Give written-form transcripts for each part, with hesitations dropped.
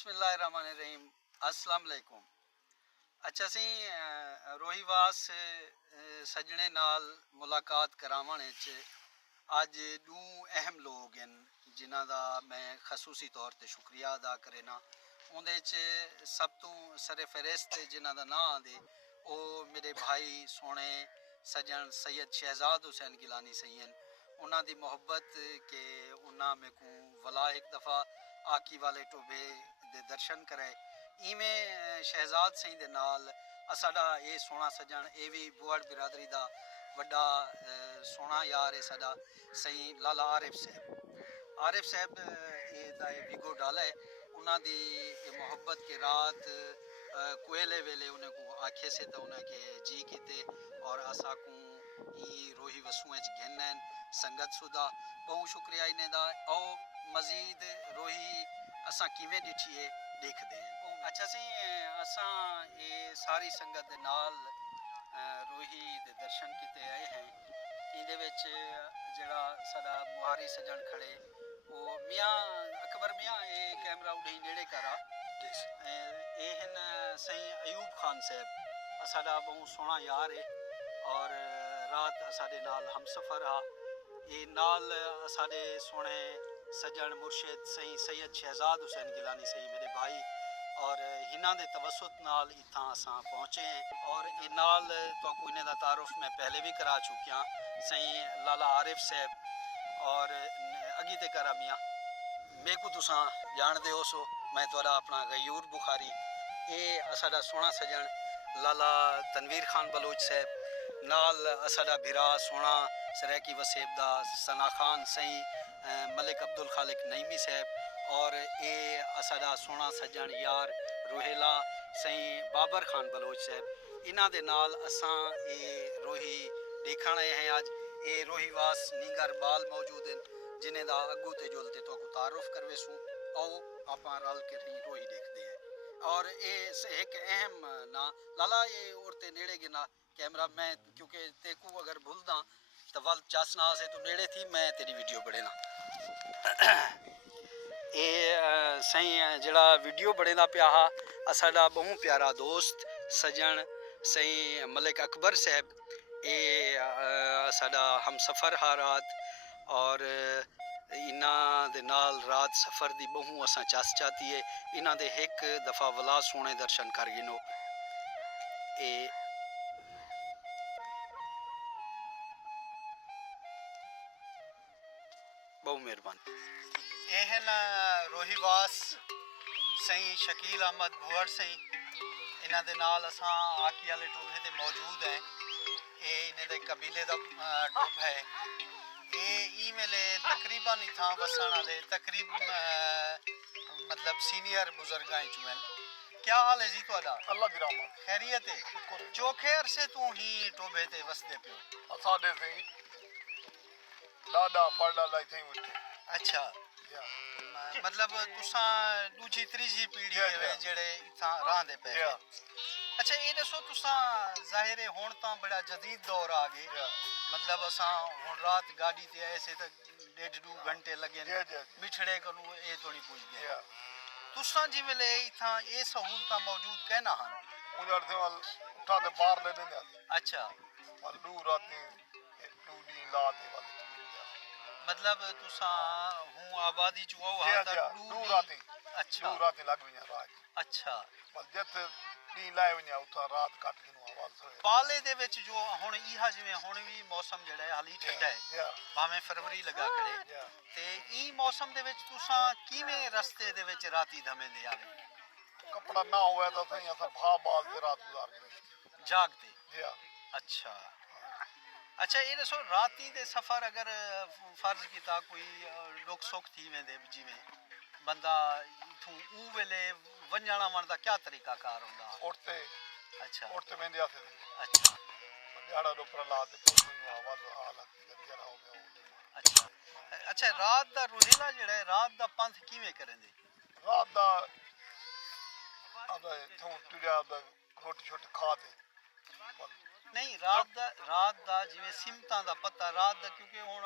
बिस्मिल्लाहिर्रहमानिर्रहीम अस्सलाम वालेकुम। अच्छा सी रोहीवास सजने नाल मुलाकात करावन च अज दू अहम लोग हैं जिन्हां दा मैं खसूसी तौर पर शुक्रिया अदा करेना। उंदे च सब तो सरे फहरिस्त जिन्हां दा नां आंदे वो मेरे भाई सोने सजन सैयद शहजाद हुसैन गिलानी सही उन्हां दी मोहब्बत के उन्हां मेरे को वला एक दफ़ा आकी वाले टोबे दे दर्शन कराए इवें शहजाद सही दे नाल साडा ये सोना सजन ये भी बुआड़ बिरादरी दा वड्डा सोना यार है साडा सही लाला आरिफ साहब ये विगो डाला है उन्हां दी मोहब्बत के रात कोयले वेले उन्हें को आखे से तो उन्हें के जी किते और असा को रोही वसूएं घेन संगत सुदा बहुत शुक्रिया इन्हें दा आओ मजीद रोही असा किवें डिठी है देखते हैं। अच्छा सी असा ये सारी संगत दे नाल रोही दे दर्शन किते आए हैं। इहदे विच जेड़ा साडा मुहारी सजन खड़े वो मियाँ अकबर मियाँ ये कैमरा उड़ी नेड़े करा ये हैं सही अयूब खान साहब साडा बहुत सोहना यार है और रात साडे नाल हम सफ़र आ ये नाल साडे सोने सजन मुर्शिद सही सैयद शहजाद हुसैन गिलानी सही मेरे भाई और हिना दे तवसुत नाल इत्थां असां पहुँचे हैं और ये नाल तो इन्हें दा तारुफ मैं पहले भी करा चुकिया सही लाला आरिफ साहब और अगी ते करा मियाँ मेरे को तुसा जान दे हो सो मैं थोड़ा अपना गयूर बुखारी ये साडा सोना सजन लाला तनवीर खान बलोच साहब नाल साडा भिरा सोना सरैकी वसेब दा सना खान सही मलिक अब्दुल खालिक नईमी साहब और ये साडा सोना सजन यार रोहेला सही बाबर खान बलोच साहब इन्हां दे नाल असां ये रोही देखण आए हैं। अज ये रोहीवास नींगर बाल मौजूद हैं जिन्हें दा अगू ते जुलते तो तारुफ करवे सूँ आओ आप रल के रही रोही देखते हैं और ये एक अहम ना लाला ये औरतें नेड़े गिना कैमरा मैं क्योंकि तेकू अगर भूलदा तो वल चसना से तू नेड़े थी मैं तेरी वीडियो बड़े ना ये सही जड़ा वीडियो बड़े दा पिया हा साडा बहु प्यारा दोस्त सजन सही मलिक अकबर साहब ये साडा हम सफ़र हा रात और इन्हां दे नाल रात सफ़र दी बहु असां चस चाहती है इन्हां दे एक दफ़ा वला सोने दर्शन कर गिनो ए बहुत मेहरबानी ये है ना रोहीवास सही शकील अहमद भुअर सही इन्हां दे नाल असां आकी वाले टोभे ते मौजूद हैं ये इन्हें दे कबीले दा टोभ है ये ई वेले तकरीबन इत्थां वसन वाले तकरीबन मतलब सीनियर बुजुर्गां चों हैं। क्या हाल है जी तुहाडा? अल्लाह दी रहमत खैरियत है चोखे अरसे तू ही टोभे ते वसदे पियो साडे सही दादा पड़दा थे उठे अच्छा मतलब तुसा दूजी तीसरी पीढ़ी है जेड़े इत्थां रहंदे पे अच्छा ये दसो तुसा जाहिर है हुण तां बड़ा जदीद दौर आ गए मतलब असां हुण रात गाड़ी ते आए से तो 1.5-2 घंटे लगे बिछड़े कनू ये तो नहीं पुज गया तुसा जिवें ले इत्थां ये सहूलतां मौजूद कहना हन उधर से वाल उठा दे बाहर ले देंगे अच्छा वाल दू राती दू दी लाते वाले मतलब तुसा हूं आबादी च वो हा दू राती अच्छा दू राती लग गई रात अच्छा बस जत दी लाए वने उठा रात कट दिनो आवाज से पाले दे विच जो हुण इहा जिवें हुण भी मौसम जेड़ा है हाली ठंडा है भावें फरवरी लगा खड़े ते ई मौसम दे विच तुसा किवें रस्ते दे विच राती धमेंदे आवे कपड़ा ना होवे तो सही असा भा बाल ते रात गुजार गए जागते अच्छा अच्छा ये दसो राती दे सफ़र अगर फर्ज किता कोई दुख सुख थी वेंदे जिवें बंदा इथों ऊ वेले वंजण आवण दा क्या तरीका कार हुंदा उठते अच्छा उठते वेंदे आसे अच्छा दिहाड़ा दो पर लाते पुछो आवाज हालत जरा हो गया अच्छा अच्छा रात दा रोहेला जेड़ा है रात दा पंथ किवें करेंदे रात दा अबे थों तुरिया दा रोटी छोटी खाते नहीं रात दा जिवें सिमतां दा पता रात दा क्योंकि हुण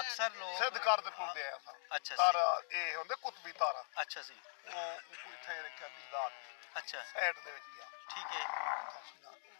अक्सर लोग सिद्ध कर ते टुरदे आ अच्छा तारा ए हुंदे कुतबी तारा अच्छा सी ਉਹ ਉੱਥੇ ਰੱਖਿਆ ਦੀ ਰਾਤ ਅੱਛਾ ਸਾਈਡ ਦੇ ਵਿੱਚ ਗਿਆ ਠੀਕ ਹੈ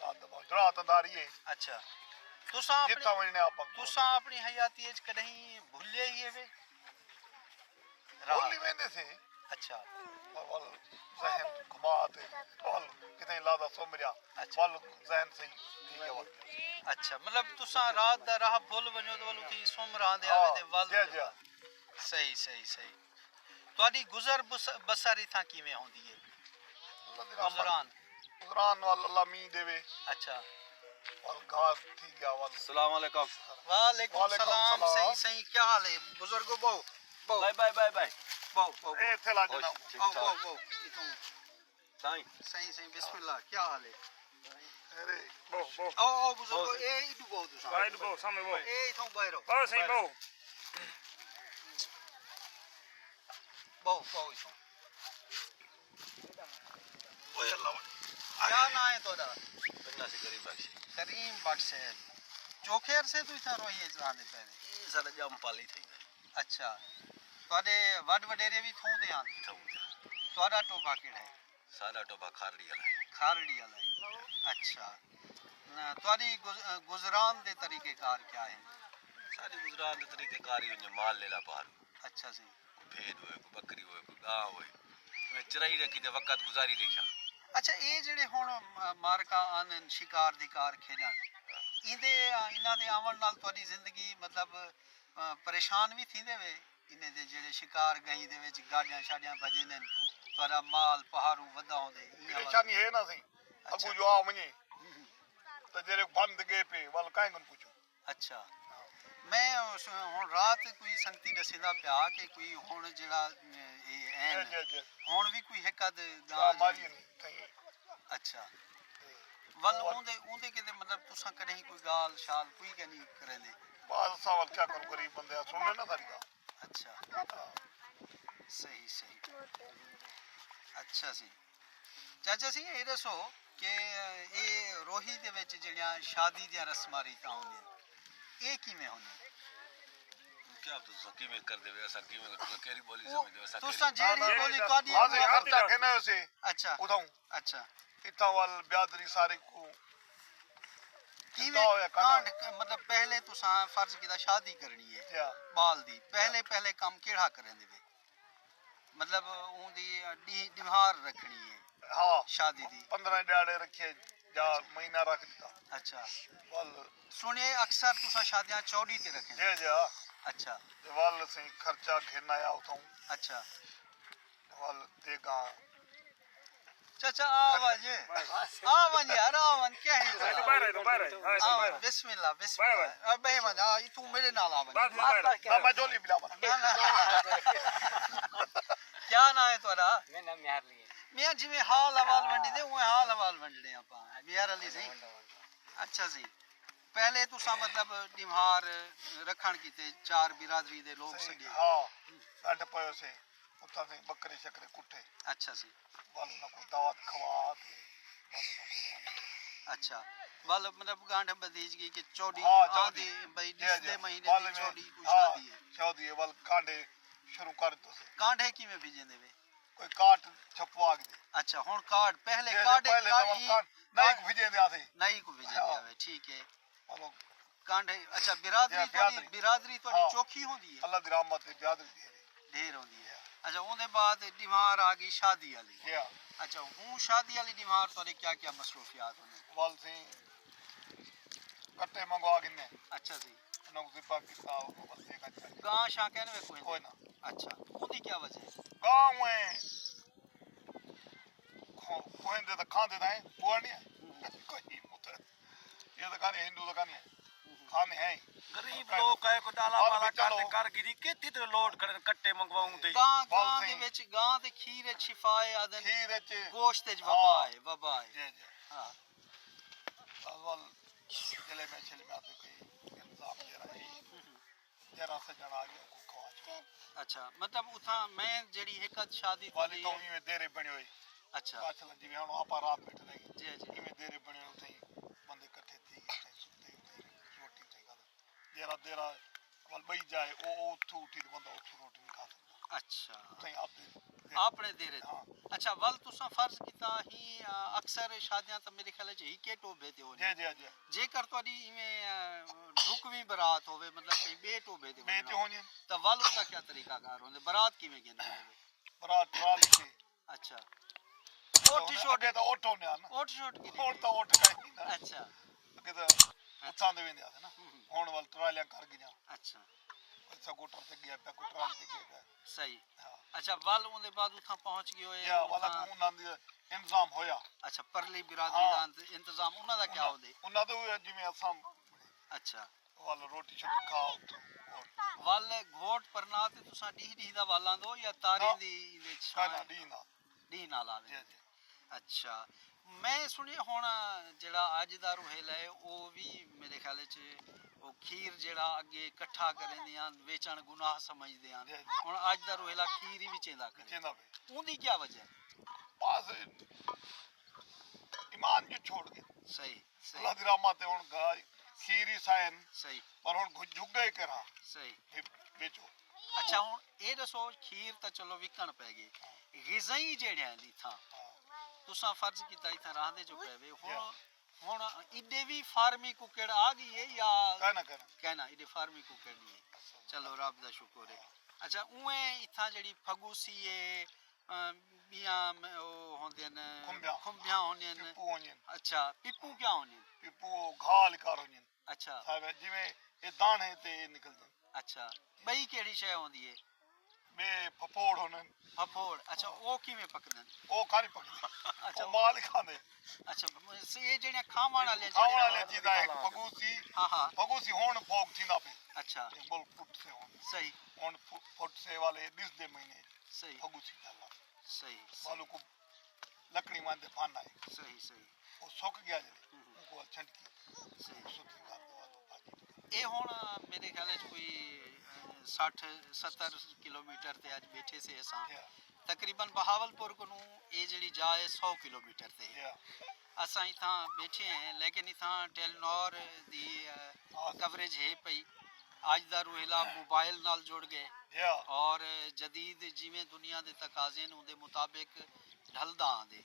ਰਾਤ ਦਾ ਰਾਤ ਅੰਦਾਰੀ ਹੈ ਅੱਛਾ ਤੁਸਾਂ ਜਿੱਥਾ ਵਜਨੇ ਆਪਾਂ ਤੁਸਾਂ ਆਪਣੀ ਹਯਾਤੀ ਵਿੱਚ ਕਦੇ ਭੁੱਲੇ ਹੀ ਵੇ ਹੋਲੀ ਵੇਂਦੇ ਸੀ ਅੱਛਾ ਵੱਲ ਜ਼ਹਿਨ ਘੁਮਾਤ ਵੱਲ ਕਿਤੇ ਲਾਦਾ ਸੋ ਮੇਰਾ ਵੱਲ ਜ਼ਹਿਨ ਸਹੀ ਠੀਕ ਹੈ ਵੱਲ ਅੱਛਾ ਮਤਲਬ ਤੁਸਾਂ ਰਾਤ ਦਾ ਰਾਹ ਭੁੱਲ ਵਜੋ ਤੇ ਵੱਲ ਉਥੇ ਸੁਮ ਰਾਂਦੇ ਆਵੇ ਤੇ ਵੱਲ ਜੀ ਸਹੀ ਸਹੀ ਸਹੀ ਤੁਹਾਡੀ ਗੁਜ਼ਰ ਬਸਰ ਇਥਾਂ ਕਿਵੇਂ ਹੁੰਦੀ ਹੈ ਗੁਜ਼ਰਾਨ ਗੁਜ਼ਰਾਨ ਵੱਲ ਅੱਲਾ ਮੀਂਹ ਦੇਵੇ ਅੱਛਾ ਵੱਲ घास ठीक गया वाल अस्सलाम वालेकुम वालेकुम सलाम सही सही क्या हाल है बुजुर्गो बहु बहु बाय बाय बाय बाय बहु बहु ए थे ला जना ठीक बहु ठाक बहु इथों साईं सही सही बिस्मिल्लाह क्या हाल है अरे बो आओ बुजुर्गो ए इडू बहु तुसा बाहर बो सामने बो ए इथों बाहर बो सही बो बहु बहु इथों ओए अल्लाह क्या नाम है तोड़ा बन्ना से करीब बख्श करीम बख्श है चोखेर से तू इथां रोही जाने पहले ये सारा जम पाली थी अच्छा ਤੁਹਾਡੇ ਵੱਡ ਵਡੇਰੇ ਵੀ ਥੋਂ ਦੇ ਹਨ ਤੁਹਾਡਾ ਟੋਬਾ ਕਿਹੜਾ ਹੈ सादा टोबा खारड़ी वाला ਖਾਰੜੀ ਵਾਲਾ ਹੈ ਅੱਛਾ ਤੁਹਾਡੀ ਗੁਜ਼ਰਾਨ ਦੇ ਤਰੀਕੇਕਾਰ ਕੀ ਹੈ सारी गुजरात के तरीके कारी हुई माल ले ला पार ਅੱਛਾ जी भेद होए कोई बकरी होए कोई गां होए मैं चराई रखी ते वक्त गुजारी देखा ਅੱਛਾ ਇਹ ਜਿਹੜੇ ਹੁਣ ਮਾਰਕਾ ਆਨ ਸ਼ਿਕਾਰ ਦੀ ਕਾਰ ਖੇਡਣ ਇਹਨਾਂ ਦੇ ਆਉਣ ਨਾਲ ਤੁਹਾਡੀ ਜ਼ਿੰਦਗੀ ਮਤਲਬ ਪਰੇਸ਼ਾਨ ਵੀ ਥੀਂਦੇ ਵੇ ਇਹਨੇ ਦੇ ਜਿਹੜੇ ਸ਼ਿਕਾਰ ਗਈ ਦੇ ਵਿੱਚ ਗਾੜੀਆਂ ਛਾੜੀਆਂ ਭਜੇ ਨੇ ਤੁਹਾਡਾ ਮਾਲ ਪਹਾੜੂ ਵਧਾ ਹੁੰਦੇ परेशानी है ना सही अगू जो आ वने तो जेरे बंद गए पे वाल काहे कन पूछो ਅੱਛਾ ਮੈਂ ਹੁਣ ਰਾਤ ਕੋਈ ਸੰਗਤੀ ਦੱਸਦਾ ਪਿਆ ਕਿ ਕੋਈ ਹੁਣ ਜਿਹੜਾ ਇਹ ਐਨ जी ਹੁਣ ਵੀ ਕੋਈ ਹਕਦ गा मारी नहीं कहीं ਅੱਛਾ ਵੱਲ ਉਹਦੇ ਕਿਤੇ ਮਤਲਬ ਤੁਸਾਂ ਕਦੇ ਹੀ ਕੋਈ ਗਾਲ ਸ਼ਾਲ ਕੋਈ ਕਿ ਨਹੀਂ ਕरेंदे बात सवाल क्या करूं गरीब बंदे सुनने ना सारी गा ਅੱਛਾ ਸਹੀ ਸਹੀ ਅੱਛਾ ਸੀ ਚਾਚਾ ਸੀ ਇਹ ਦੱਸੋ ਕਿ ਇਹ ਰੋਹੀ ਦੇ ਵਿੱਚ ਜਿਹੜੀਆਂ ਸ਼ਾਦੀ ਦੀਆਂ ਰਸਮਾਂ ਰੀਤਾਂ ਹੁੰਦੀਆਂ ਇਹ ਕਿਵੇਂ ਹੁੰਦੀਆਂ क्या आप तो सकी में कर देवे ऐसा की में तो केरी बोली समझ दे ऐसा ਤੁਸਾਂ ਜਿਹੜੀ ਬੋਲੀ ਤੁਹਾਡੀ आज खर्चा खेना उसे ਅੱਛਾ उठाऊं ਅੱਛਾ इतना वाल ब्यादरी सारे को ਕਿਵੇਂ ਹੋਇਆ ਕਾਂਡ ਮਤਲਬ ਪਹਿਲੇ ਤੁਸਾਂ ਫਰਜ਼ ਕੀਤਾ ਸ਼ਾਦੀ ਕਰਨੀ ਹੈ या ਬਾਲ ਦੀ ਪਹਿਲੇ ਕੰਮ ਕਿਹੜਾ ਕਰਨ ਦੇਵੇ ਮਤਲਬ ਉਹਦੀ ਦਿਹਾਰ ਰੱਖਣੀ ਹੈ हाँ ਸ਼ਾਦੀ ਦੀ 15 डाड़े रखे जा महीना रख दिता ਅੱਛਾ वाल ਸੁਣਿਏ ਅਕਸਰ ਤੁਸਾਂ ਸ਼ਾਦੀਆਂ ਚੌੜੀ ਤੇ ਰੱਖਦੇ जे जा ਅੱਛਾ वाल से खर्चा घेना या उठाऊं ਅੱਛਾ वाल देगा चाचा आवाज आवाज यार आवाज क्या है बाहर है हां आवाज बिस्मिल्लाह बिस्मिल्लाह अब भाई मजा तू मेरे नाल आवाज ना मैं जोली बिलावा क्या नाम है तुम्हारा मेरा नाम मियार अली है मियां जिवें हाल हवाल वंडी दे उवें हाल हवाल वंडने ਆਪਾਂ मियार अली सही अच्छा जी पहले तुसा मतलब निहार रखण कीते चार बिरादरी दे लोग सगे हाँ अड पयो से उता से बकरे शकरे कुट्टे अच्छा सी वाल ना को दावत खवा के वाल ना को अच्छा वाल मतलब गांठ बदीज की कि चौड़ी हाँ, आंधी चौड़ी। भाई जी, जी। जिसले महीने वाल दी में- चौड़ी कुछ हाँ, शादी है शादी है वाल कांडे शुरू कर दो से कांठे की में भेजेंदे वे कोई काट छपवा के दे अच्छा हुन कार्ड पहले जे- जे कार्ड पहले तो वाल काट नहीं को भेजे दे आसे नहीं को भेजे हाँ। आवे ठीक है वालो कांठे अच्छा बिरादरी जी, थोड़ी बिरादरी थोड़ी हाँ। चौखी होंदी है अल्लाह दी रहमत दे ब्यादरी दे ढेर होंदी है अच्छा ओदे बाद डिमार आ गई शादी वाली जी हाँ अच्छा हूं शादी वाली डिमार तोरे क्या क्या मसरूफियात होने वाल से कट्टे मंगवा के ने अच्छा जी ना को सिपा की सा वो बस देखा चाहिए गां शा कहने में कोई कोई नहीं। ना अच्छा ओदी क्या वजह है गांव में कोई दे तो खाते हैं बुआ नहीं है कोई मुत ये तो खाने हिंदू तो खाने खाने हैं गरीब लोग है को डाला और माला भी चलो। कर गिरी कितनी तो लोड कर कट्टे मंगवाऊं ते गां बाल गां दे सिंह। विच गां दे खीर शिफाए आदन खीर च गोश्त च हाँ। वबा है जी जी हां वाल जिले में छिल में आते कोई इंतजाम जरा ही जरा से जना आगे को खवा छो अच्छा मतलब उथा मैं जेड़ी एक शादी वाली तो थी में देरे बने हुए अच्छा पाछल जी हम आपा रात बैठ रहे जी जी में देरे बने उथे बंदे इकट्ठे थी गए सुते उते रोटी उते खा जरा देरा वाल बई जाए ओ उठू उठी तो बंदा उठू रोटी नहीं खा सकता अच्छा उत्थें आपने देरे हाँ अच्छा वल तुसा फर्ज कीता ही अक्सर शादियां तो मेरे ख्याल च ही टोबे ते होने जी जी जी जेकर ਤੁਹਾਡੀ ਇਵੇਂ ਰੁਕਵੀਂ ਬਰਾਤ ਹੋਵੇ ਮਤਲਬ ਕਈ ਬੇ ਟੋਬੇ ਤੇ बेच होनी ਤਾਂ ਵੱਲ ਉਹਦਾ ਕੀ ਤਰੀਕਾਕਾਰ ਹੁੰਦੇ ਬਰਾਤ ਕਿਵੇਂ ਗਿਣਦੇ ਹੋਵੇ बरात ट्राली से ਅੱਛਾ ओठ छोटे तो ओठ होने ना ਓਟ ਸ਼ੋਟ ਕੀ ओठ तो ओठ का ही ना ਅੱਛਾ कि तो उत्थां दे वेंदे आसे ना होण वाल ट्रालियां कर गया ਅੱਛਾ स्कूटर से गया पे को ट्राली से गया ਸਹੀ हां ਅੱਛਾ ਵੱਲ ਉਹਦੇ ਬਾਅਦ ਉਥਾਂ ਪਹੁੰਚ ਗਏ ਹੋਏ या वाला को उन्हां दी इंतजाम होया ਅੱਛਾ ਪਰਲੀ ਬਿਰਾਦਰੀ ਦਾ ਇੰਤਜ਼ਾਮ ਉਹਨਾਂ ਦਾ ਕੀ ਹੁੰਦੇ उन्हां दे जिवें असां ਅੱਛਾ वाल रोटी शोटी खा उत्थों ਵੱਲ ਘੋਟ ਪਰਨਾ ਤੇ ਤੁਸੀਂ ਢੀਹ ਦਾ ਵਾਲਾਂ ਦੋ ਜਾਂ ਤਾਰੇ ਦੀ ਇਹਦੇ ਚ खाना दीना ਢੀਹ ਨਾਲ ਆਵੇ जी जी ਅੱਛਾ ਮੈਂ ਸੁਣਿਆ ਹੁਣ ਜਿਹੜਾ ਅੱਜ ਦਾ ਰੋਹਿਲ ਹੈ ਉਹ ਵੀ ਮੇਰੇ ਖਿਆਲ 'ਚ ਉਹ ਖੀਰ ਜਿਹੜਾ ਅੱਗੇ ਇਕੱਠਾ ਕਰਦੇ ਆਂ ਵੇਚਣ ਗੁਨਾਹ ਸਮਝਦੇ ਆਂ ਹੁਣ ਅੱਜ ਦਾ ਰੋਹਿਲਾ ਖੀਰ ਹੀ ਵਿਚੇਂਦਾ ਕਰੇ चेंदा पे ਉਹਦੀ ਕੀ ਵਜ੍ਹਾ ਹੈ बस ईमान जो छोड़ के ਸਹੀ अल्लाह ਸਹੀ दी रहमत है हुन गाय खीरी साइन ਸਹੀ पर हुन झुग्गा ही करा ਸਹੀ बेचो ਅੱਛਾ ਹੁਣ ਇਹ ਦੱਸੋ ਖੀਰ ਤਾਂ ਚਲੋ ਵਿਕਣ ਪੈ ਗਈ ਗਿਜ਼ਾਈ ਜਿਹੜਿਆਂ ਦੀ ਥਾਂ ਤੁਸਾਂ ਫਰਜ਼ ਕੀਤਾ ਇਥਾਂ ਰਾਹਦੇ ਜੋ ਪਵੇ ਹੁਣ ਇੱਡੇ ਵੀ ਫਾਰਮੀ ਕੁਕੜ ਆ ਗਈ ਹੈ ਜਾਂ कहना ਕਹਿਣਾ ਇਹਦੇ ਫਾਰਮੀ ਕੁਕੜ ਨਹੀਂ ਹੈ ਚਲੋ ਰੱਬ ਦਾ ਸ਼ੁਕਰ ਹੈ ਅੱਛਾ ਉਵੇਂ ਇਥਾਂ ਜਿਹੜੀ ਫਗੂਸੀ ਹੈ ਬੀਆਂ ਉਹ ਹੁੰਦੇ ਨੇ ਖੁੰਬਿਆਂ ਹੁੰਦੀਆਂ ਨੇ पिप्पू होनी ਅੱਛਾ ਪਿੱਪੂ ਕਿਆ ਹੁੰਦੇ ਨੇ पिप्पू घाल कर होनी ਅੱਛਾ साहब जिवें ये दाने ते निकलदे ਅੱਛਾ ਬਈ ਕਿਹੜੀ ਸ਼ੈ ਹੁੰਦੀ ਹੈ बे फफोड़ होने ਫਫੋੜ ਅੱਛਾ ਉਹ ਕਿਵੇਂ ਪਕਦੇ ਨੇ ओ खानी पकड़ी अच्छा, ओ माल खाने ਅੱਛਾ ਇਹ ਜਿਹੜੀਆਂ ਖਾਵਾਂ ਵਾਲੀਆਂ खाने वाले चीज़ है फगूसी ਹਾਂ ਹਾਂ फगूसी होन भोग थी ना पे ਅੱਛਾ बोल फुट से होन ਸਹੀ होन फुट से वाले 20 दे महीने ਸਹੀ फगूसी डाला ਸਹੀ बालू को लकड़ी मान दे फाना है ਸਹੀ ਸਹੀ वो सूख गया जले उनको छंटकी ਸਹੀ सुथरी बात दो बाजी ਇਹ ਹੁਣ ਮੇਰੇ ਖਿਆਲ ਚ ਕੋਈ 60 70 ਕਿਲੋਮੀਟਰ ਤੇ ਅੱਜ ਬੈਠੇ ਸੇ ਅਸਾਂ ਤਕਰੀਬਨ ਬਹਾਵਲਪੁਰ ਨੂੰ ਇਹ ਜਿਹੜੀ ਜਾ ਹੈ 100 ਕਿਲੋਮੀਟਰ ਤੇ या ਅਸਾਂ ਇਥਾਂ ਬੈਠੇ ਹਾਂ ਲੇਕਿਨ ਇਥਾਂ ਟੈਲਨੌਰ ਦੀ ਕਵਰੇਜ ਹੈ ਪਈ ਅੱਜ ਦਾ ਰੋਹਿਲਾ ਮੋਬਾਈਲ ਨਾਲ ਜੁੜ ਗਏ या ਔਰ ਜਦੀਦ ਜਿਵੇਂ ਦੁਨੀਆ ਦੇ ਤਕਾਜ਼ੇ ਨੂੰ ਦੇ ਮੁਤਾਬਿਕ ਢਲਦਾ ਆਂਦੇ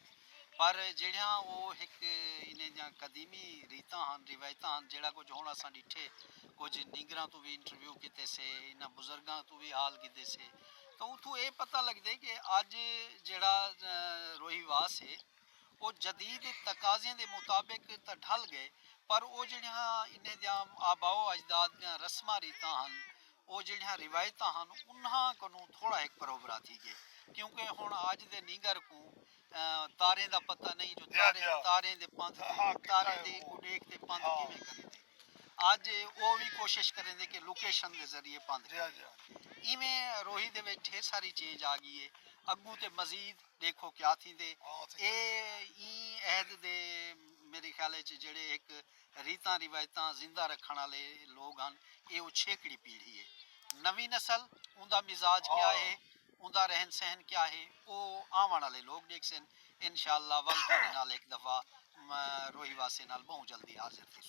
ਪਰ ਜਿਹੜੀਆਂ ਉਹ ਇੱਕ ਇਹਨੇ ਜਾਂ ਕਦੀਮੀ ਰੀਤਾਂ ਹਨ ਰਿਵਾਇਤਾਂ ਹਨ ਜਿਹੜਾ ਕੁਝ ਹੁਣ ਅਸਾਂ ਡਿੱਠੇ ਕੁਝ ਨਿਗਰਾਂ ਤੋਂ ਵੀ ਇੰਟਰਵਿਊ ਕੀਤੇ ਸੇ ਇਹਨਾਂ ਬਜ਼ੁਰਗਾਂ ਤੋਂ ਵੀ ਹਾਲ ਕੀਤੇ ਸੇ ਤਾਂ ਉਥੋਂ ਇਹ ਪਤਾ ਲੱਗਦਾ ਕਿ ਅੱਜ ਜਿਹੜਾ ਰੋਹੀਵਾਸ ਹੈ ਉਹ ਜਦੀਦ ਤਕਾਜ਼ਿਆਂ ਦੇ ਮੁਤਾਬਿਕ ਤਾਂ ਢਲ ਗਏ ਪਰ ਉਹ ਜਿਹੜੀਆਂ ਇਹਨੇ ਦੀਆਂ ਆਬਾਓ ਅਜਦਾਦ ਦੀਆਂ ਰਸਮਾਂ ਰੀਤਾਂ ਹਨ ਉਹ ਜਿਹੜੀਆਂ ਰਿਵਾਇਤਾਂ ਹਨ ਉਹਨਾਂ ਕੋਲੋਂ ਥੋੜਾ ਇੱਕ ਪਰੋਬਰਾ ਥੀ ਗਏ ਕਿਉਂਕਿ ਹੁਣ ਅੱਜ ਦੇ ਨਿਗਰ ਕੋ ਤਾਰੇ ਦਾ ਪਤਾ ਨਹੀਂ ਜੋ ਤਾਰੇ ਦੇ ਪੰਥ ਤਾਰੇ ਦੇ ਉਡੇਕ ਤੇ ਪੰਥ ਕਿਵੇਂ ਕਰੀਦੇ ਅੱਜ ਉਹ ਵੀ ਕੋਸ਼ਿਸ਼ ਕਰਦੇ ਕਿ ਲੋਕੇਸ਼ਨ ਦੇ ਜ਼ਰੀਏ ਪੰਥ या या ਇਵੇਂ ਰੋਹੀ ਦੇ ਵਿੱਚ ਢੇਰ ਸਾਰੀ ਚੇਂਜ ਆ ਗਈ ਹੈ ਅੱਗੂ ਤੇ ਮਜ਼ੀਦ ਦੇਖੋ ਕਿਆ ਥੀਂਦੇ ਇਹ ਹੀ ਅਹਿਦ ਦੇ ਮੇਰੇ ਖਿਆਲ ਚ ਜਿਹੜੇ ਇੱਕ ਰੀਤਾਂ ਰਿਵਾਇਤਾਂ ਜ਼ਿੰਦਾ ਰੱਖਣ ਵਾਲੇ ਲੋਕ ਹਨ ਇਹ ਉਹ ਛੇਕੜੀ ਪੀੜ੍ਹੀ ਹੈ ਨਵੀਂ ਨਸਲ ਉਹਦਾ ਮਿਜ਼ਾਜ ਕਿਆ ਹੈ ਉਹਦਾ ਰਹਿਣ ਸਹਿਣ ਕਿਆ ਹੈ ਉਹ ਆਉਣ ਵਾਲੇ ਲੋਕ ਦੇਖ ਸਨ ਇਨਸ਼ਾਅੱਲਾ ਵੱਲ ਤੁਹਾਡੇ ਨਾਲ ਇੱਕ ਦਫਾ ਰੋਹੀ ਵਾਸੇ ਨਾਲ ਬਹੁਤ ਜਲਦੀ ਹਾਜ਼ਰ ਥੀ